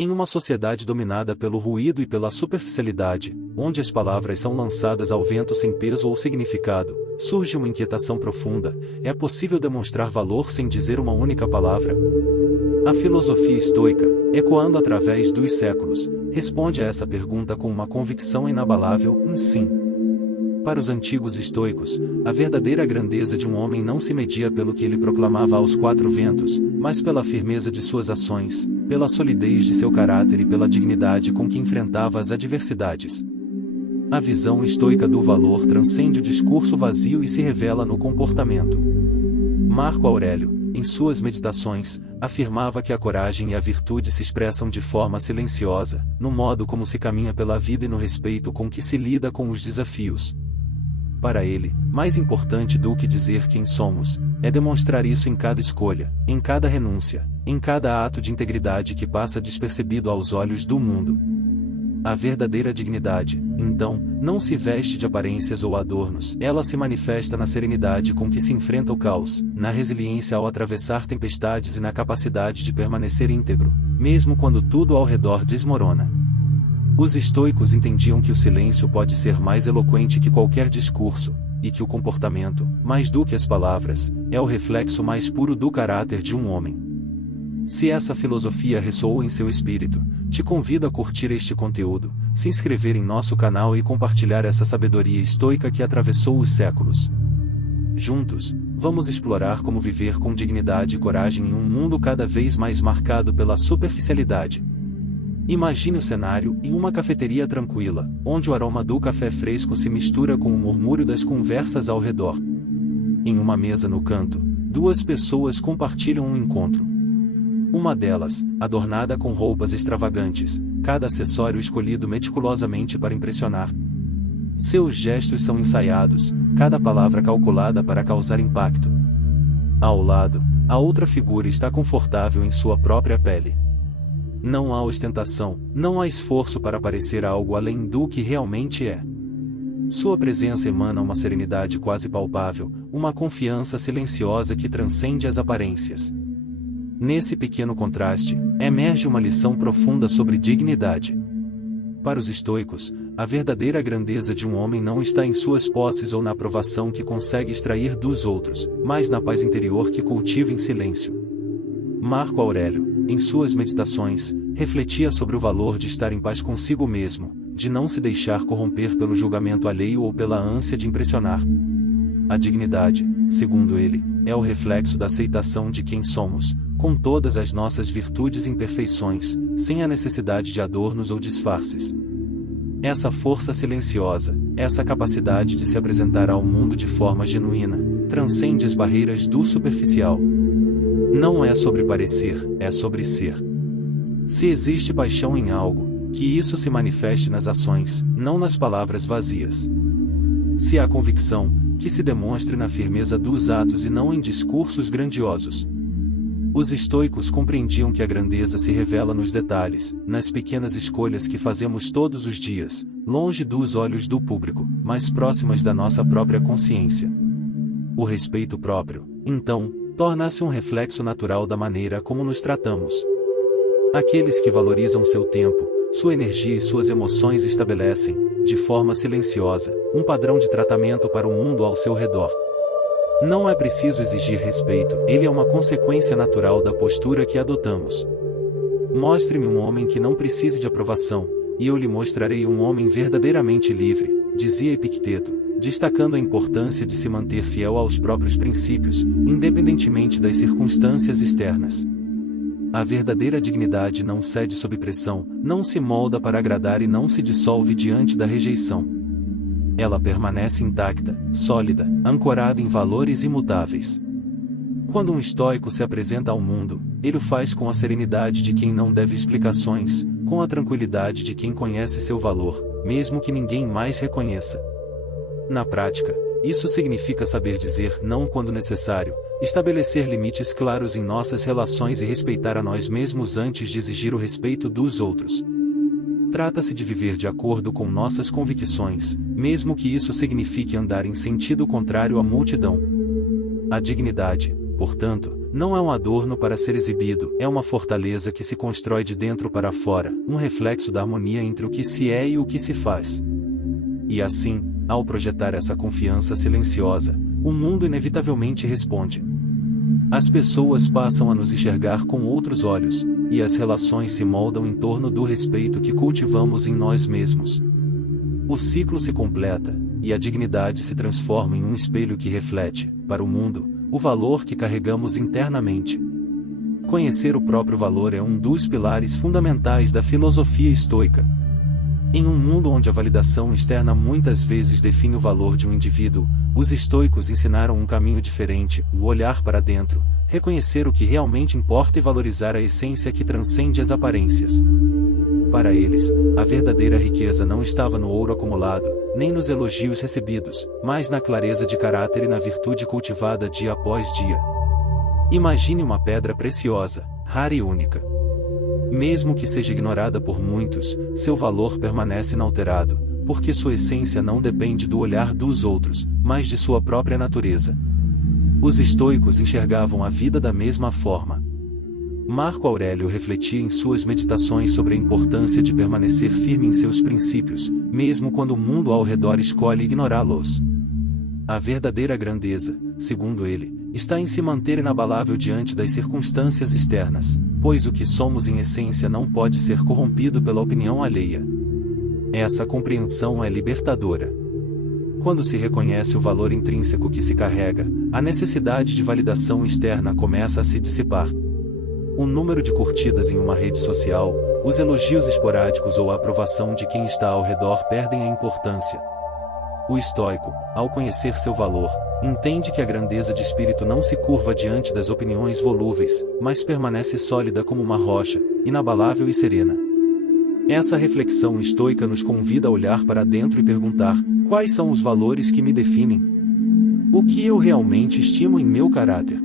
Em uma sociedade dominada pelo ruído e pela superficialidade, onde as palavras são lançadas ao vento sem peso ou significado, surge uma inquietação profunda: é possível demonstrar valor sem dizer uma única palavra? A filosofia estoica, ecoando através dos séculos, responde a essa pergunta com uma convicção inabalável: sim. Para os antigos estoicos, a verdadeira grandeza de um homem não se media pelo que ele proclamava aos quatro ventos, mas pela firmeza de suas ações, pela solidez de seu caráter e pela dignidade com que enfrentava as adversidades. A visão estoica do valor transcende o discurso vazio e se revela no comportamento. Marco Aurélio, em suas meditações, afirmava que a coragem e a virtude se expressam de forma silenciosa, no modo como se caminha pela vida e no respeito com que se lida com os desafios. Para ele, mais importante do que dizer quem somos, é demonstrar isso em cada escolha, em cada renúncia, em cada ato de integridade que passa despercebido aos olhos do mundo. A verdadeira dignidade, então, não se veste de aparências ou adornos, ela se manifesta na serenidade com que se enfrenta o caos, na resiliência ao atravessar tempestades e na capacidade de permanecer íntegro, mesmo quando tudo ao redor desmorona. Os estoicos entendiam que o silêncio pode ser mais eloquente que qualquer discurso, e que o comportamento, mais do que as palavras, é o reflexo mais puro do caráter de um homem. Se essa filosofia ressoou em seu espírito, te convido a curtir este conteúdo, se inscrever em nosso canal e compartilhar essa sabedoria estoica que atravessou os séculos. Juntos, vamos explorar como viver com dignidade e coragem em um mundo cada vez mais marcado pela superficialidade. Imagine o cenário: em uma cafeteria tranquila, onde o aroma do café fresco se mistura com o murmúrio das conversas ao redor. Em uma mesa no canto, duas pessoas compartilham um encontro. Uma delas, adornada com roupas extravagantes, cada acessório escolhido meticulosamente para impressionar. Seus gestos são ensaiados, cada palavra calculada para causar impacto. Ao lado, a outra figura está confortável em sua própria pele. Não há ostentação, não há esforço para parecer algo além do que realmente é. Sua presença emana uma serenidade quase palpável, uma confiança silenciosa que transcende as aparências. Nesse pequeno contraste, emerge uma lição profunda sobre dignidade. Para os estoicos, a verdadeira grandeza de um homem não está em suas posses ou na aprovação que consegue extrair dos outros, mas na paz interior que cultiva em silêncio. Marco Aurélio, em suas meditações, refletia sobre o valor de estar em paz consigo mesmo, de não se deixar corromper pelo julgamento alheio ou pela ânsia de impressionar. A dignidade, segundo ele, é o reflexo da aceitação de quem somos, com todas as nossas virtudes e imperfeições, sem a necessidade de adornos ou disfarces. Essa força silenciosa, essa capacidade de se apresentar ao mundo de forma genuína, transcende as barreiras do superficial. Não é sobre parecer, é sobre ser. Se existe paixão em algo, que isso se manifeste nas ações, não nas palavras vazias. Se há convicção, que se demonstre na firmeza dos atos e não em discursos grandiosos. Os estoicos compreendiam que a grandeza se revela nos detalhes, nas pequenas escolhas que fazemos todos os dias, longe dos olhos do público, mas próximas da nossa própria consciência. O respeito próprio, então, torna-se um reflexo natural da maneira como nos tratamos. Aqueles que valorizam seu tempo, sua energia e suas emoções estabelecem, de forma silenciosa, um padrão de tratamento para o mundo ao seu redor. Não é preciso exigir respeito, ele é uma consequência natural da postura que adotamos. Mostre-me um homem que não precise de aprovação, e eu lhe mostrarei um homem verdadeiramente livre, dizia Epicteto, destacando a importância de se manter fiel aos próprios princípios, independentemente das circunstâncias externas. A verdadeira dignidade não cede sob pressão, não se molda para agradar e não se dissolve diante da rejeição. Ela permanece intacta, sólida, ancorada em valores imutáveis. Quando um estoico se apresenta ao mundo, ele o faz com a serenidade de quem não deve explicações, com a tranquilidade de quem conhece seu valor, mesmo que ninguém mais reconheça. Na prática, isso significa saber dizer não quando necessário, estabelecer limites claros em nossas relações e respeitar a nós mesmos antes de exigir o respeito dos outros. Trata-se de viver de acordo com nossas convicções, mesmo que isso signifique andar em sentido contrário à multidão. A dignidade, portanto, não é um adorno para ser exibido, é uma fortaleza que se constrói de dentro para fora, um reflexo da harmonia entre o que se é e o que se faz. E assim, ao projetar essa confiança silenciosa, o mundo inevitavelmente responde. As pessoas passam a nos enxergar com outros olhos, e as relações se moldam em torno do respeito que cultivamos em nós mesmos. O ciclo se completa, e a dignidade se transforma em um espelho que reflete, para o mundo, o valor que carregamos internamente. Conhecer o próprio valor é um dos pilares fundamentais da filosofia estoica. Em um mundo onde a validação externa muitas vezes define o valor de um indivíduo, os estoicos ensinaram um caminho diferente, o olhar para dentro, reconhecer o que realmente importa e valorizar a essência que transcende as aparências. Para eles, a verdadeira riqueza não estava no ouro acumulado, nem nos elogios recebidos, mas na clareza de caráter e na virtude cultivada dia após dia. Imagine uma pedra preciosa, rara e única. Mesmo que seja ignorada por muitos, seu valor permanece inalterado, porque sua essência não depende do olhar dos outros, mas de sua própria natureza. Os estoicos enxergavam a vida da mesma forma. Marco Aurélio refletia em suas meditações sobre a importância de permanecer firme em seus princípios, mesmo quando o mundo ao redor escolhe ignorá-los. A verdadeira grandeza, segundo ele, está em se manter inabalável diante das circunstâncias externas, pois o que somos em essência não pode ser corrompido pela opinião alheia. Essa compreensão é libertadora. Quando se reconhece o valor intrínseco que se carrega, a necessidade de validação externa começa a se dissipar. O número de curtidas em uma rede social, os elogios esporádicos ou a aprovação de quem está ao redor perdem a importância. O estoico, ao conhecer seu valor, entende que a grandeza de espírito não se curva diante das opiniões volúveis, mas permanece sólida como uma rocha, inabalável e serena. Essa reflexão estoica nos convida a olhar para dentro e perguntar: quais são os valores que me definem? O que eu realmente estimo em meu caráter?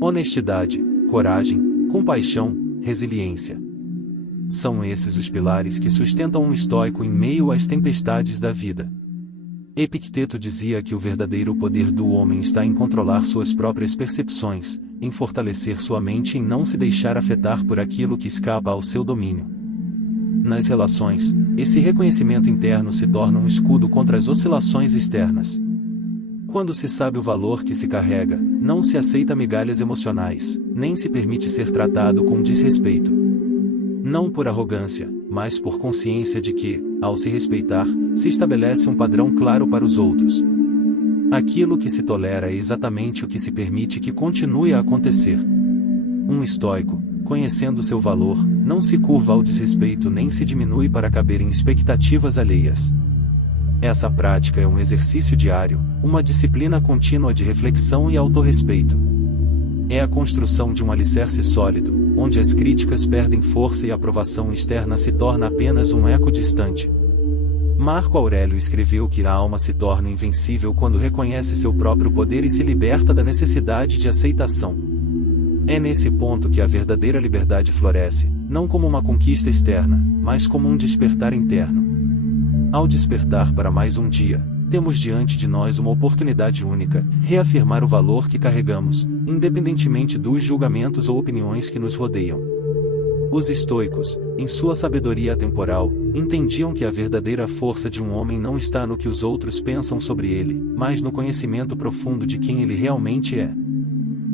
Honestidade, coragem, compaixão, resiliência. São esses os pilares que sustentam um estoico em meio às tempestades da vida. Epicteto dizia que o verdadeiro poder do homem está em controlar suas próprias percepções, em fortalecer sua mente e em não se deixar afetar por aquilo que escapa ao seu domínio. Nas relações, esse reconhecimento interno se torna um escudo contra as oscilações externas. Quando se sabe o valor que se carrega, não se aceita migalhas emocionais, nem se permite ser tratado com desrespeito. Não por arrogância, mas por consciência de que, ao se respeitar, se estabelece um padrão claro para os outros. Aquilo que se tolera é exatamente o que se permite que continue a acontecer. Um estoico, conhecendo seu valor, não se curva ao desrespeito nem se diminui para caber em expectativas alheias. Essa prática é um exercício diário, uma disciplina contínua de reflexão e autorrespeito. É a construção de um alicerce sólido, onde as críticas perdem força e a aprovação externa se torna apenas um eco distante. Marco Aurélio escreveu que a alma se torna invencível quando reconhece seu próprio poder e se liberta da necessidade de aceitação. É nesse ponto que a verdadeira liberdade floresce, não como uma conquista externa, mas como um despertar interno. Ao despertar para mais um dia, temos diante de nós uma oportunidade única, reafirmar o valor que carregamos, independentemente dos julgamentos ou opiniões que nos rodeiam. Os estoicos, em sua sabedoria atemporal, entendiam que a verdadeira força de um homem não está no que os outros pensam sobre ele, mas no conhecimento profundo de quem ele realmente é.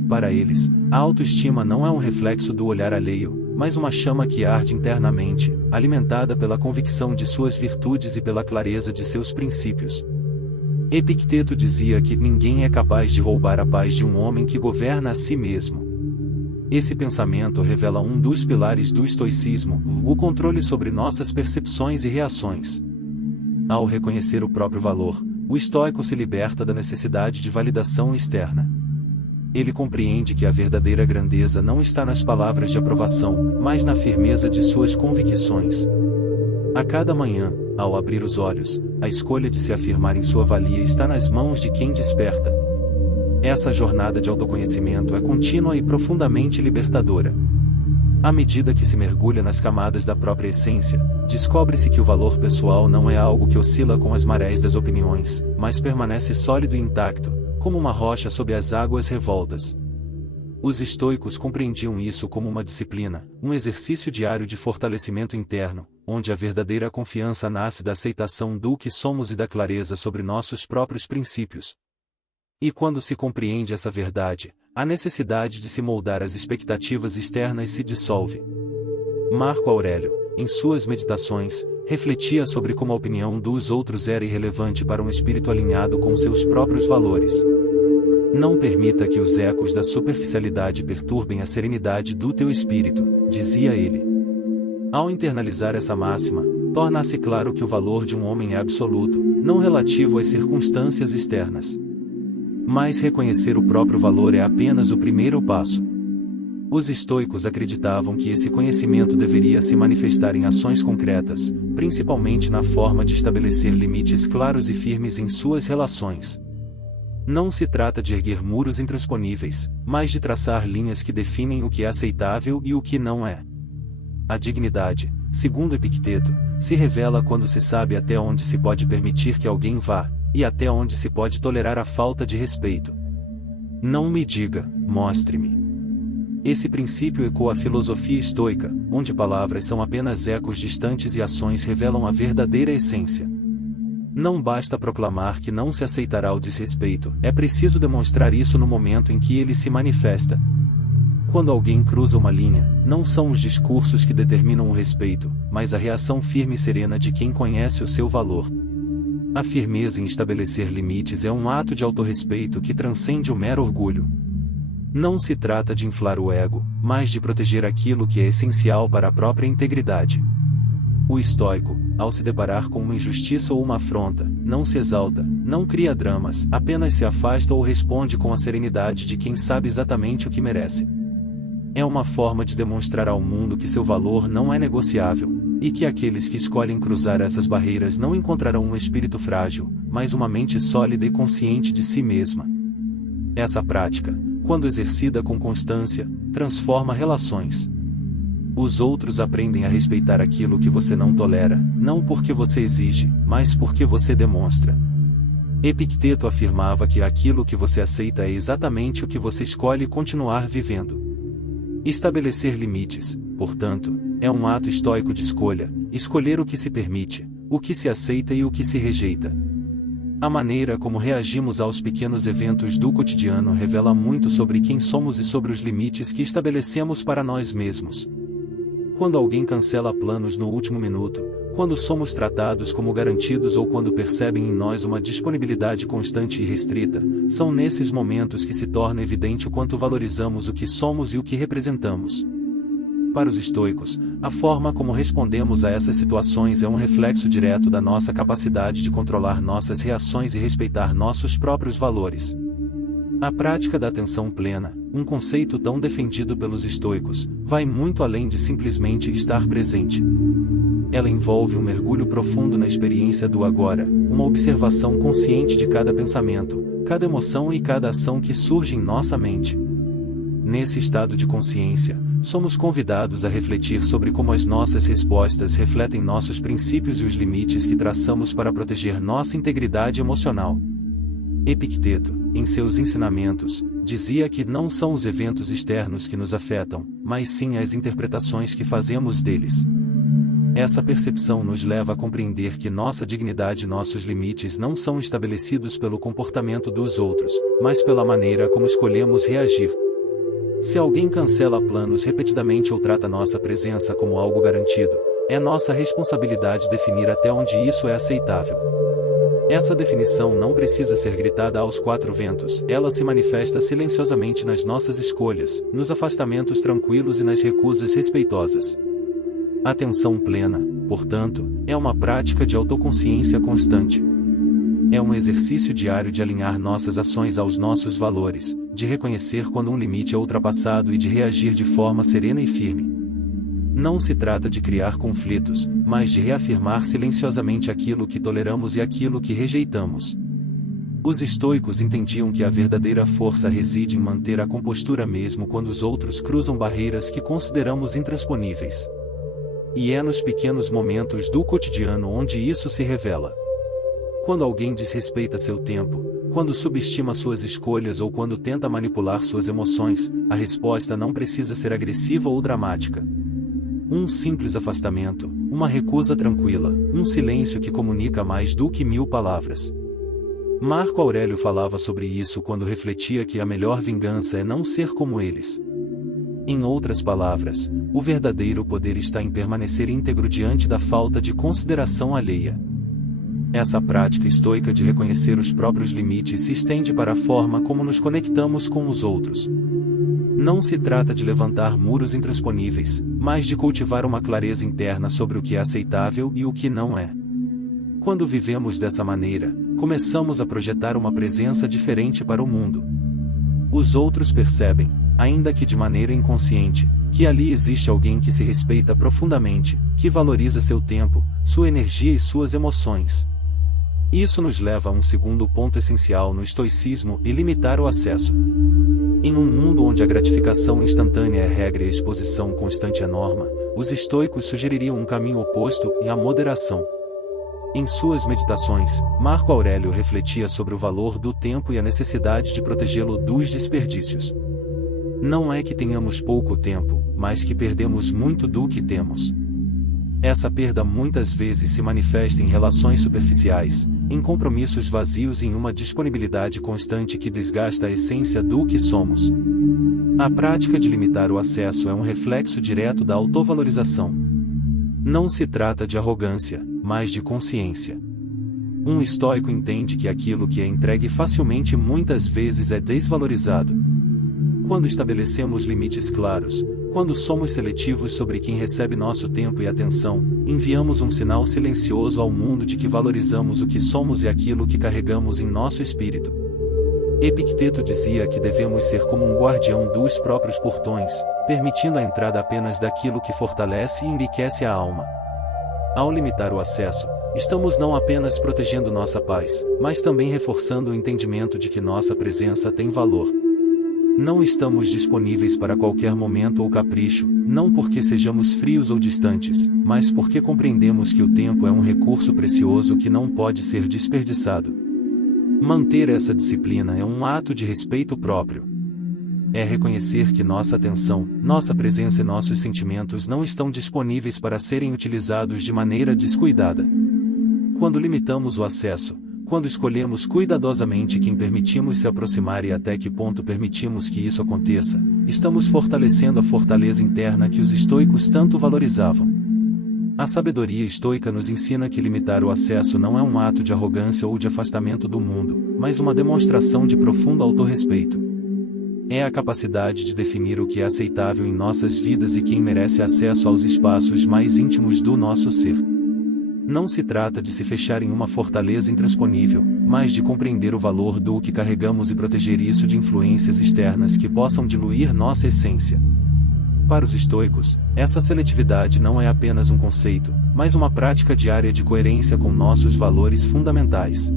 Para eles, a autoestima não é um reflexo do olhar alheio, mas uma chama que arde internamente, alimentada pela convicção de suas virtudes e pela clareza de seus princípios. Epicteto dizia que ninguém é capaz de roubar a paz de um homem que governa a si mesmo. Esse pensamento revela um dos pilares do estoicismo, o controle sobre nossas percepções e reações. Ao reconhecer o próprio valor, o estoico se liberta da necessidade de validação externa. Ele compreende que a verdadeira grandeza não está nas palavras de aprovação, mas na firmeza de suas convicções. A cada manhã, ao abrir os olhos, a escolha de se afirmar em sua valia está nas mãos de quem desperta. Essa jornada de autoconhecimento é contínua e profundamente libertadora. À medida que se mergulha nas camadas da própria essência, descobre-se que o valor pessoal não é algo que oscila com as marés das opiniões, mas permanece sólido e intacto, como uma rocha sob as águas revoltas. Os estoicos compreendiam isso como uma disciplina, um exercício diário de fortalecimento interno, onde a verdadeira confiança nasce da aceitação do que somos e da clareza sobre nossos próprios princípios. E quando se compreende essa verdade, a necessidade de se moldar às expectativas externas se dissolve. Marco Aurélio, em suas meditações, refletia sobre como a opinião dos outros era irrelevante para um espírito alinhado com seus próprios valores. Não permita que os ecos da superficialidade perturbem a serenidade do teu espírito, dizia ele. Ao internalizar essa máxima, torna-se claro que o valor de um homem é absoluto, não relativo às circunstâncias externas. Mas reconhecer o próprio valor é apenas o primeiro passo. Os estoicos acreditavam que esse conhecimento deveria se manifestar em ações concretas, principalmente na forma de estabelecer limites claros e firmes em suas relações. Não se trata de erguer muros intransponíveis, mas de traçar linhas que definem o que é aceitável e o que não é. A dignidade, segundo Epicteto, se revela quando se sabe até onde se pode permitir que alguém vá, e até onde se pode tolerar a falta de respeito. Não me diga, mostre-me. Esse princípio ecoa a filosofia estoica, onde palavras são apenas ecos distantes e ações revelam a verdadeira essência. Não basta proclamar que não se aceitará o desrespeito, é preciso demonstrar isso no momento em que ele se manifesta. Quando alguém cruza uma linha, não são os discursos que determinam o respeito, mas a reação firme e serena de quem conhece o seu valor. A firmeza em estabelecer limites é um ato de autorrespeito que transcende o mero orgulho. Não se trata de inflar o ego, mas de proteger aquilo que é essencial para a própria integridade. O estoico, ao se deparar com uma injustiça ou uma afronta, não se exalta, não cria dramas, apenas se afasta ou responde com a serenidade de quem sabe exatamente o que merece. É uma forma de demonstrar ao mundo que seu valor não é negociável, e que aqueles que escolhem cruzar essas barreiras não encontrarão um espírito frágil, mas uma mente sólida e consciente de si mesma. Essa prática, quando exercida com constância, transforma relações. Os outros aprendem a respeitar aquilo que você não tolera, não porque você exige, mas porque você demonstra. Epicteto afirmava que aquilo que você aceita é exatamente o que você escolhe continuar vivendo. Estabelecer limites, portanto, é um ato estoico de escolha, escolher o que se permite, o que se aceita e o que se rejeita. A maneira como reagimos aos pequenos eventos do cotidiano revela muito sobre quem somos e sobre os limites que estabelecemos para nós mesmos. Quando alguém cancela planos no último minuto, quando somos tratados como garantidos ou quando percebem em nós uma disponibilidade constante e restrita, são nesses momentos que se torna evidente o quanto valorizamos o que somos e o que representamos. Para os estoicos, a forma como respondemos a essas situações é um reflexo direto da nossa capacidade de controlar nossas reações e respeitar nossos próprios valores. A prática da atenção plena, um conceito tão defendido pelos estoicos, vai muito além de simplesmente estar presente. Ela envolve um mergulho profundo na experiência do agora, uma observação consciente de cada pensamento, cada emoção e cada ação que surge em nossa mente. Nesse estado de consciência, somos convidados a refletir sobre como as nossas respostas refletem nossos princípios e os limites que traçamos para proteger nossa integridade emocional. Epicteto, em seus ensinamentos, dizia que não são os eventos externos que nos afetam, mas sim as interpretações que fazemos deles. Essa percepção nos leva a compreender que nossa dignidade e nossos limites não são estabelecidos pelo comportamento dos outros, mas pela maneira como escolhemos reagir. Se alguém cancela planos repetidamente ou trata nossa presença como algo garantido, é nossa responsabilidade definir até onde isso é aceitável. Essa definição não precisa ser gritada aos quatro ventos, ela se manifesta silenciosamente nas nossas escolhas, nos afastamentos tranquilos e nas recusas respeitosas. Atenção plena, portanto, é uma prática de autoconsciência constante. É um exercício diário de alinhar nossas ações aos nossos valores, de reconhecer quando um limite é ultrapassado e de reagir de forma serena e firme. Não se trata de criar conflitos, mas de reafirmar silenciosamente aquilo que toleramos e aquilo que rejeitamos. Os estoicos entendiam que a verdadeira força reside em manter a compostura mesmo quando os outros cruzam barreiras que consideramos intransponíveis. E é nos pequenos momentos do cotidiano onde isso se revela. Quando alguém desrespeita seu tempo, Quando subestima suas escolhas ou quando tenta manipular suas emoções, a resposta não precisa ser agressiva ou dramática. Um simples afastamento, uma recusa tranquila, um silêncio que comunica mais do que 1000 palavras. Marco Aurélio falava sobre isso quando refletia que a melhor vingança é não ser como eles. Em outras palavras, o verdadeiro poder está em permanecer íntegro diante da falta de consideração alheia. Essa prática estoica de reconhecer os próprios limites se estende para a forma como nos conectamos com os outros. Não se trata de levantar muros intransponíveis, mas de cultivar uma clareza interna sobre o que é aceitável e o que não é. Quando vivemos dessa maneira, começamos a projetar uma presença diferente para o mundo. Os outros percebem, ainda que de maneira inconsciente, que ali existe alguém que se respeita profundamente, que valoriza seu tempo, sua energia e suas emoções. Isso nos leva a um segundo ponto essencial no estoicismo: limitar o acesso. Em um mundo onde a gratificação instantânea é regra e a exposição constante é norma, os estoicos sugeririam um caminho oposto e a moderação. Em suas meditações, Marco Aurélio refletia sobre o valor do tempo e a necessidade de protegê-lo dos desperdícios. Não é que tenhamos pouco tempo, mas que perdemos muito do que temos. Essa perda muitas vezes se manifesta em relações superficiais, em compromissos vazios e em uma disponibilidade constante que desgasta a essência do que somos. A prática de limitar o acesso é um reflexo direto da autovalorização. Não se trata de arrogância, mas de consciência. Um estoico entende que aquilo que é entregue facilmente muitas vezes é desvalorizado. Quando estabelecemos limites claros, quando somos seletivos sobre quem recebe nosso tempo e atenção, enviamos um sinal silencioso ao mundo de que valorizamos o que somos e aquilo que carregamos em nosso espírito. Epicteto dizia que devemos ser como um guardião dos próprios portões, permitindo a entrada apenas daquilo que fortalece e enriquece a alma. Ao limitar o acesso, estamos não apenas protegendo nossa paz, mas também reforçando o entendimento de que nossa presença tem valor. Não estamos disponíveis para qualquer momento ou capricho, não porque sejamos frios ou distantes, mas porque compreendemos que o tempo é um recurso precioso que não pode ser desperdiçado. Manter essa disciplina é um ato de respeito próprio. É reconhecer que nossa atenção, nossa presença e nossos sentimentos não estão disponíveis para serem utilizados de maneira descuidada. Quando limitamos o acesso, quando escolhemos cuidadosamente quem permitimos se aproximar e até que ponto permitimos que isso aconteça, estamos fortalecendo a fortaleza interna que os estoicos tanto valorizavam. A sabedoria estoica nos ensina que limitar o acesso não é um ato de arrogância ou de afastamento do mundo, mas uma demonstração de profundo autorrespeito. É a capacidade de definir o que é aceitável em nossas vidas e quem merece acesso aos espaços mais íntimos do nosso ser. Não se trata de se fechar em uma fortaleza intransponível, mas de compreender o valor do que carregamos e proteger isso de influências externas que possam diluir nossa essência. Para os estoicos, essa seletividade não é apenas um conceito, mas uma prática diária de coerência com nossos valores fundamentais.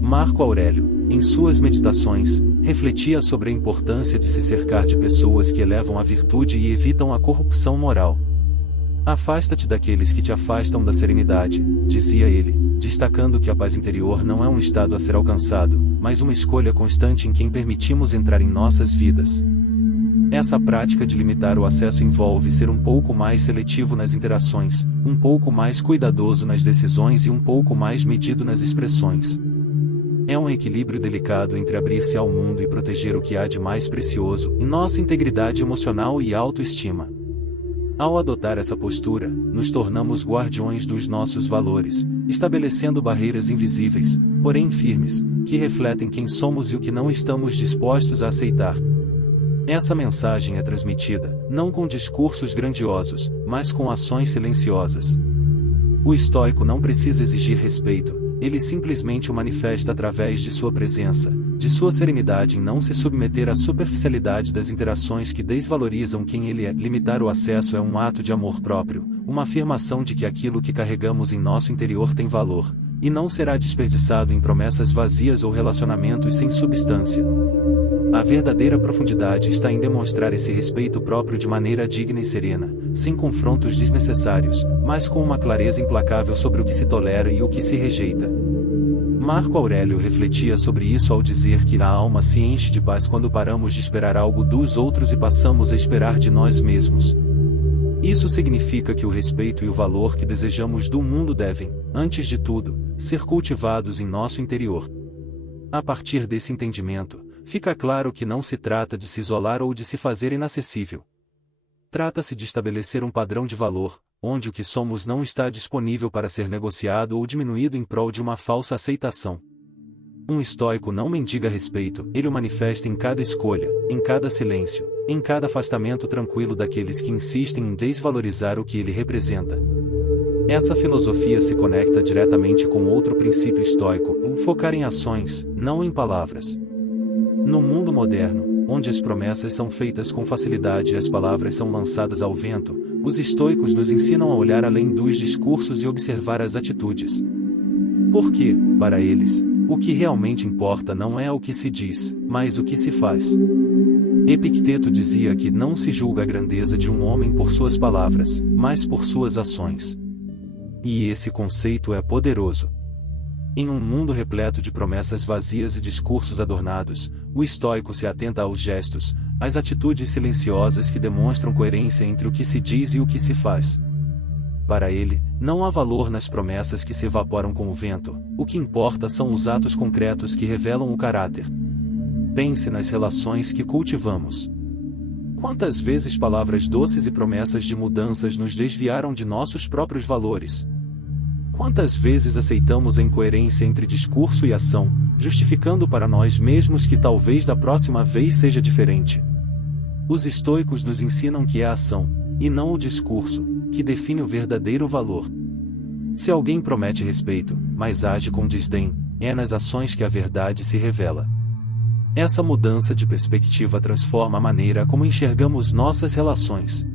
Marco Aurélio, em suas meditações, refletia sobre a importância de se cercar de pessoas que elevam a virtude e evitam a corrupção moral. Afasta-te daqueles que te afastam da serenidade, dizia ele, destacando que a paz interior não é um estado a ser alcançado, mas uma escolha constante em quem permitimos entrar em nossas vidas. Essa prática de limitar o acesso envolve ser um pouco mais seletivo nas interações, um pouco mais cuidadoso nas decisões e um pouco mais medido nas expressões. É um equilíbrio delicado entre abrir-se ao mundo e proteger o que há de mais precioso, nossa integridade emocional e autoestima. Ao adotar essa postura, nos tornamos guardiões dos nossos valores, estabelecendo barreiras invisíveis, porém firmes, que refletem quem somos e o que não estamos dispostos a aceitar. Essa mensagem é transmitida, não com discursos grandiosos, mas com ações silenciosas. O estoico não precisa exigir respeito, ele simplesmente o manifesta através de sua presença, de sua serenidade em não se submeter à superficialidade das interações que desvalorizam quem ele é. Limitar o acesso é um ato de amor próprio, uma afirmação de que aquilo que carregamos em nosso interior tem valor, e não será desperdiçado em promessas vazias ou relacionamentos sem substância. A verdadeira profundidade está em demonstrar esse respeito próprio de maneira digna e serena, sem confrontos desnecessários, mas com uma clareza implacável sobre o que se tolera e o que se rejeita. Marco Aurélio refletia sobre isso ao dizer que a alma se enche de paz quando paramos de esperar algo dos outros e passamos a esperar de nós mesmos. Isso significa que o respeito e o valor que desejamos do mundo devem, antes de tudo, ser cultivados em nosso interior. A partir desse entendimento, fica claro que não se trata de se isolar ou de se fazer inacessível. Trata-se de estabelecer um padrão de valor, onde o que somos não está disponível para ser negociado ou diminuído em prol de uma falsa aceitação. Um estoico não mendiga respeito, ele o manifesta em cada escolha, em cada silêncio, em cada afastamento tranquilo daqueles que insistem em desvalorizar o que ele representa. Essa filosofia se conecta diretamente com outro princípio estoico, o focar em ações, não em palavras. No mundo moderno, onde as promessas são feitas com facilidade e as palavras são lançadas ao vento, os estoicos nos ensinam a olhar além dos discursos e observar as atitudes. Porque, para eles, o que realmente importa não é o que se diz, mas o que se faz. Epicteto dizia que não se julga a grandeza de um homem por suas palavras, mas por suas ações. E esse conceito é poderoso. Em um mundo repleto de promessas vazias e discursos adornados, o estoico se atenta aos gestos, às atitudes silenciosas que demonstram coerência entre o que se diz e o que se faz. Para ele, não há valor nas promessas que se evaporam com o vento, o que importa são os atos concretos que revelam o caráter. Pense nas relações que cultivamos. Quantas vezes palavras doces e promessas de mudanças nos desviaram de nossos próprios valores? Quantas vezes aceitamos a incoerência entre discurso e ação, justificando para nós mesmos que talvez da próxima vez seja diferente? Os estoicos nos ensinam que é a ação, e não o discurso, que define o verdadeiro valor. Se alguém promete respeito, mas age com desdém, é nas ações que a verdade se revela. Essa mudança de perspectiva transforma a maneira como enxergamos nossas relações.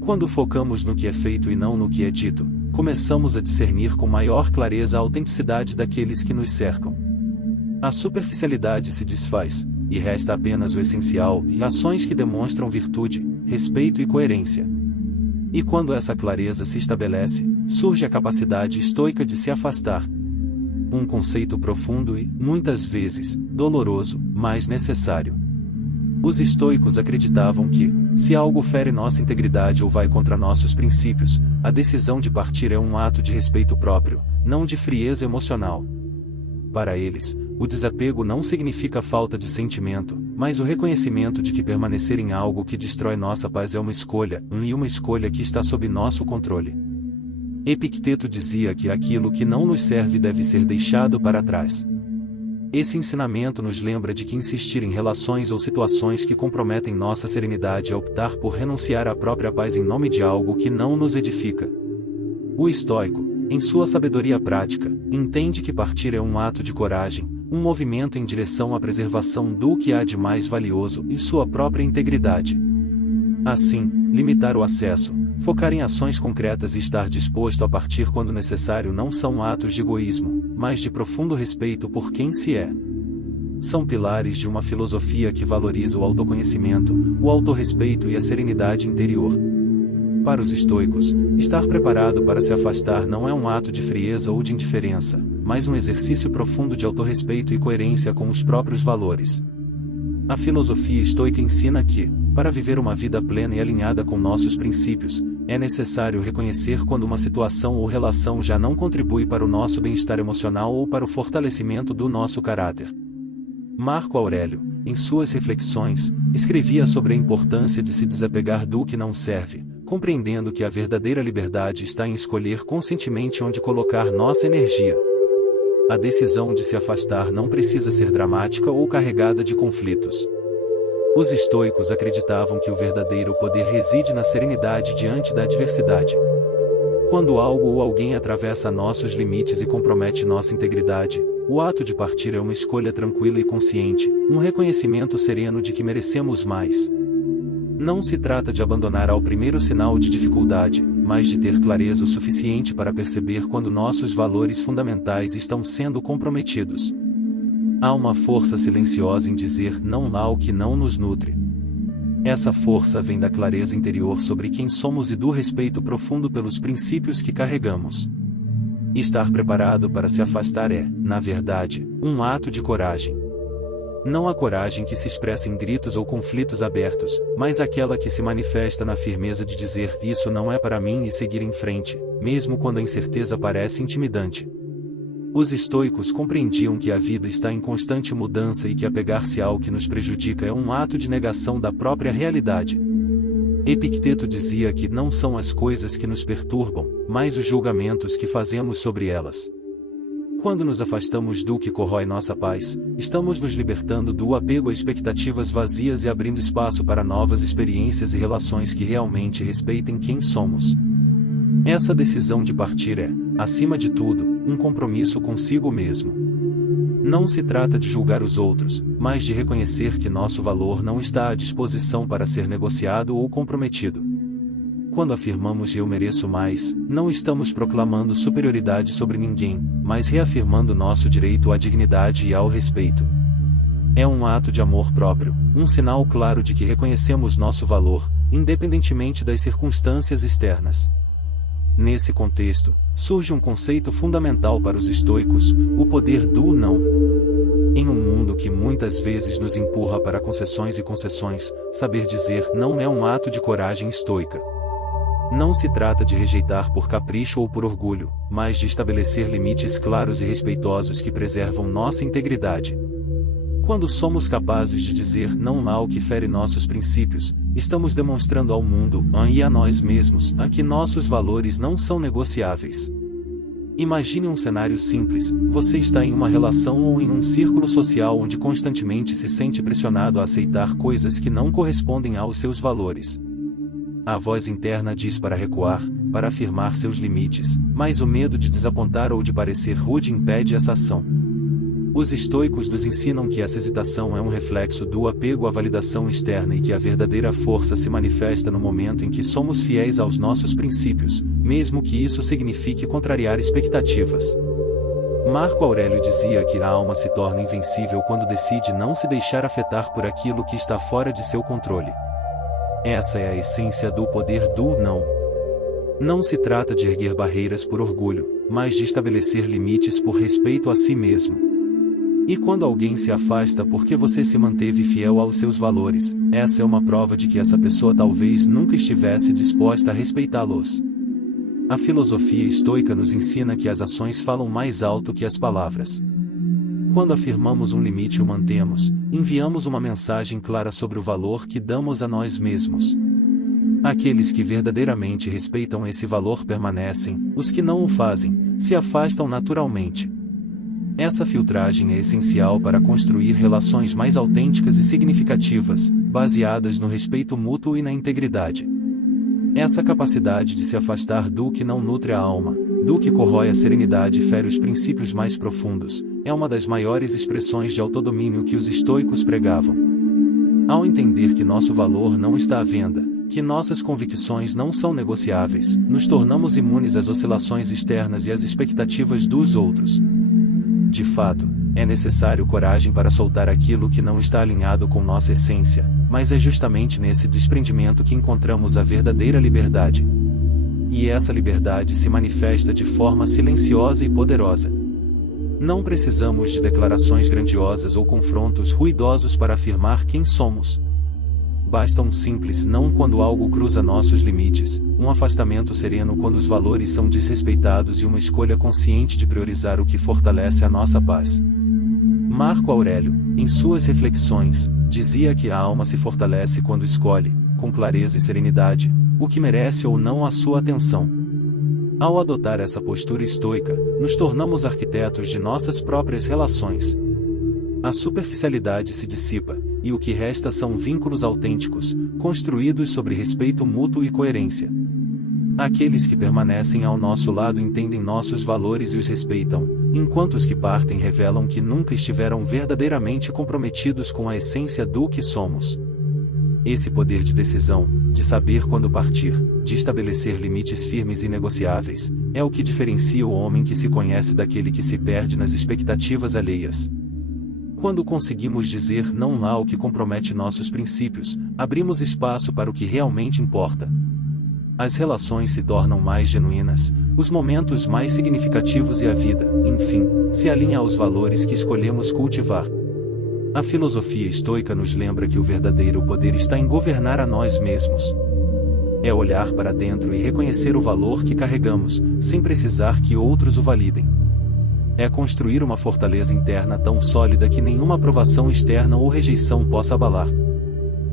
Quando focamos no que é feito e não no que é dito, começamos a discernir com maior clareza a autenticidade daqueles que nos cercam. A superficialidade se desfaz, e resta apenas o essencial e ações que demonstram virtude, respeito e coerência. E quando essa clareza se estabelece, surge a capacidade estoica de se afastar. Um conceito profundo e, muitas vezes, doloroso, mas necessário. Os estoicos acreditavam que, se algo fere nossa integridade ou vai contra nossos princípios, a decisão de partir é um ato de respeito próprio, não de frieza emocional. Para eles, o desapego não significa falta de sentimento, mas o reconhecimento de que permanecer em algo que destrói nossa paz é uma escolha, e uma escolha que está sob nosso controle. Epicteto dizia que aquilo que não nos serve deve ser deixado para trás. Esse ensinamento nos lembra de que insistir em relações ou situações que comprometem nossa serenidade é optar por renunciar à própria paz em nome de algo que não nos edifica. O estoico, em sua sabedoria prática, entende que partir é um ato de coragem, um movimento em direção à preservação do que há de mais valioso e sua própria integridade. Assim, limitar o acesso, focar em ações concretas e estar disposto a partir quando necessário não são atos de egoísmo, mas de profundo respeito por quem se é. São pilares de uma filosofia que valoriza o autoconhecimento, o autorrespeito e a serenidade interior. Para os estoicos, estar preparado para se afastar não é um ato de frieza ou de indiferença, mas um exercício profundo de autorrespeito e coerência com os próprios valores. A filosofia estoica ensina que, para viver uma vida plena e alinhada com nossos princípios, é necessário reconhecer quando uma situação ou relação já não contribui para o nosso bem-estar emocional ou para o fortalecimento do nosso caráter. Marco Aurélio, em suas reflexões, escrevia sobre a importância de se desapegar do que não serve, compreendendo que a verdadeira liberdade está em escolher conscientemente onde colocar nossa energia. A decisão de se afastar não precisa ser dramática ou carregada de conflitos. Os estoicos acreditavam que o verdadeiro poder reside na serenidade diante da adversidade. Quando algo ou alguém atravessa nossos limites e compromete nossa integridade, o ato de partir é uma escolha tranquila e consciente, um reconhecimento sereno de que merecemos mais. Não se trata de abandonar ao primeiro sinal de dificuldade, mas de ter clareza o suficiente para perceber quando nossos valores fundamentais estão sendo comprometidos. Há uma força silenciosa em dizer não ao que não nos nutre. Essa força vem da clareza interior sobre quem somos e do respeito profundo pelos princípios que carregamos. Estar preparado para se afastar é, na verdade, um ato de coragem. Não a coragem que se expressa em gritos ou conflitos abertos, mas aquela que se manifesta na firmeza de dizer isso não é para mim e seguir em frente, mesmo quando a incerteza parece intimidante. Os estoicos compreendiam que a vida está em constante mudança e que apegar-se ao que nos prejudica é um ato de negação da própria realidade. Epicteto dizia que não são as coisas que nos perturbam, mas os julgamentos que fazemos sobre elas. Quando nos afastamos do que corrói nossa paz, estamos nos libertando do apego a expectativas vazias e abrindo espaço para novas experiências e relações que realmente respeitem quem somos. Essa decisão de partir é, acima de tudo, um compromisso consigo mesmo. Não se trata de julgar os outros, mas de reconhecer que nosso valor não está à disposição para ser negociado ou comprometido. Quando afirmamos eu mereço mais, não estamos proclamando superioridade sobre ninguém, mas reafirmando nosso direito à dignidade e ao respeito. É um ato de amor próprio, um sinal claro de que reconhecemos nosso valor, independentemente das circunstâncias externas. Nesse contexto, surge um conceito fundamental para os estoicos, o poder do não. Em um mundo que muitas vezes nos empurra para concessões e concessões, saber dizer não é um ato de coragem estoica. Não se trata de rejeitar por capricho ou por orgulho, mas de estabelecer limites claros e respeitosos que preservam nossa integridade. Quando somos capazes de dizer não ao que fere nossos princípios, estamos demonstrando ao mundo, e a nós mesmos, que nossos valores não são negociáveis. Imagine um cenário simples: você está em uma relação ou em um círculo social onde constantemente se sente pressionado a aceitar coisas que não correspondem aos seus valores. A voz interna diz para recuar, para afirmar seus limites, mas o medo de desapontar ou de parecer rude impede essa ação. Os estoicos nos ensinam que essa hesitação é um reflexo do apego à validação externa e que a verdadeira força se manifesta no momento em que somos fiéis aos nossos princípios, mesmo que isso signifique contrariar expectativas. Marco Aurélio dizia que a alma se torna invencível quando decide não se deixar afetar por aquilo que está fora de seu controle. Essa é a essência do poder do não. Não se trata de erguer barreiras por orgulho, mas de estabelecer limites por respeito a si mesmo. E quando alguém se afasta porque você se manteve fiel aos seus valores, essa é uma prova de que essa pessoa talvez nunca estivesse disposta a respeitá-los. A filosofia estoica nos ensina que as ações falam mais alto que as palavras. Quando afirmamos um limite e o mantemos, enviamos uma mensagem clara sobre o valor que damos a nós mesmos. Aqueles que verdadeiramente respeitam esse valor permanecem, os que não o fazem, se afastam naturalmente. Essa filtragem é essencial para construir relações mais autênticas e significativas, baseadas no respeito mútuo e na integridade. Essa capacidade de se afastar do que não nutre a alma, do que corrói a serenidade e fere os princípios mais profundos, é uma das maiores expressões de autodomínio que os estoicos pregavam. Ao entender que nosso valor não está à venda, que nossas convicções não são negociáveis, nos tornamos imunes às oscilações externas e às expectativas dos outros. De fato, é necessário coragem para soltar aquilo que não está alinhado com nossa essência, mas é justamente nesse desprendimento que encontramos a verdadeira liberdade. E essa liberdade se manifesta de forma silenciosa e poderosa. Não precisamos de declarações grandiosas ou confrontos ruidosos para afirmar quem somos. Basta um simples não quando algo cruza nossos limites, um afastamento sereno quando os valores são desrespeitados e uma escolha consciente de priorizar o que fortalece a nossa paz. Marco Aurélio, em suas reflexões, dizia que a alma se fortalece quando escolhe, com clareza e serenidade, o que merece ou não a sua atenção. Ao adotar essa postura estoica, nos tornamos arquitetos de nossas próprias relações. A superficialidade se dissipa, e o que resta são vínculos autênticos, construídos sobre respeito mútuo e coerência. Aqueles que permanecem ao nosso lado entendem nossos valores e os respeitam, enquanto os que partem revelam que nunca estiveram verdadeiramente comprometidos com a essência do que somos. Esse poder de decisão, de saber quando partir, de estabelecer limites firmes e inegociáveis, é o que diferencia o homem que se conhece daquele que se perde nas expectativas alheias. Quando conseguimos dizer não ao que compromete nossos princípios, abrimos espaço para o que realmente importa. As relações se tornam mais genuínas, os momentos mais significativos e a vida, enfim, se alinha aos valores que escolhemos cultivar. A filosofia estoica nos lembra que o verdadeiro poder está em governar a nós mesmos. É olhar para dentro e reconhecer o valor que carregamos, sem precisar que outros o validem. É construir uma fortaleza interna tão sólida que nenhuma aprovação externa ou rejeição possa abalar.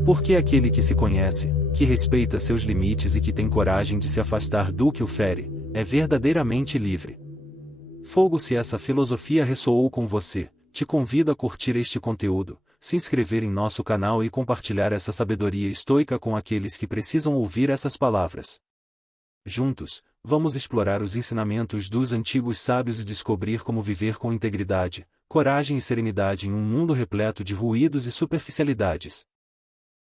Porque aquele que se conhece, que respeita seus limites e que tem coragem de se afastar do que o fere, é verdadeiramente livre. Fogo. Se essa filosofia ressoou com você, te convido a curtir este conteúdo, se inscrever em nosso canal e compartilhar essa sabedoria estoica com aqueles que precisam ouvir essas palavras. Juntos, vamos explorar os ensinamentos dos antigos sábios e descobrir como viver com integridade, coragem e serenidade em um mundo repleto de ruídos e superficialidades.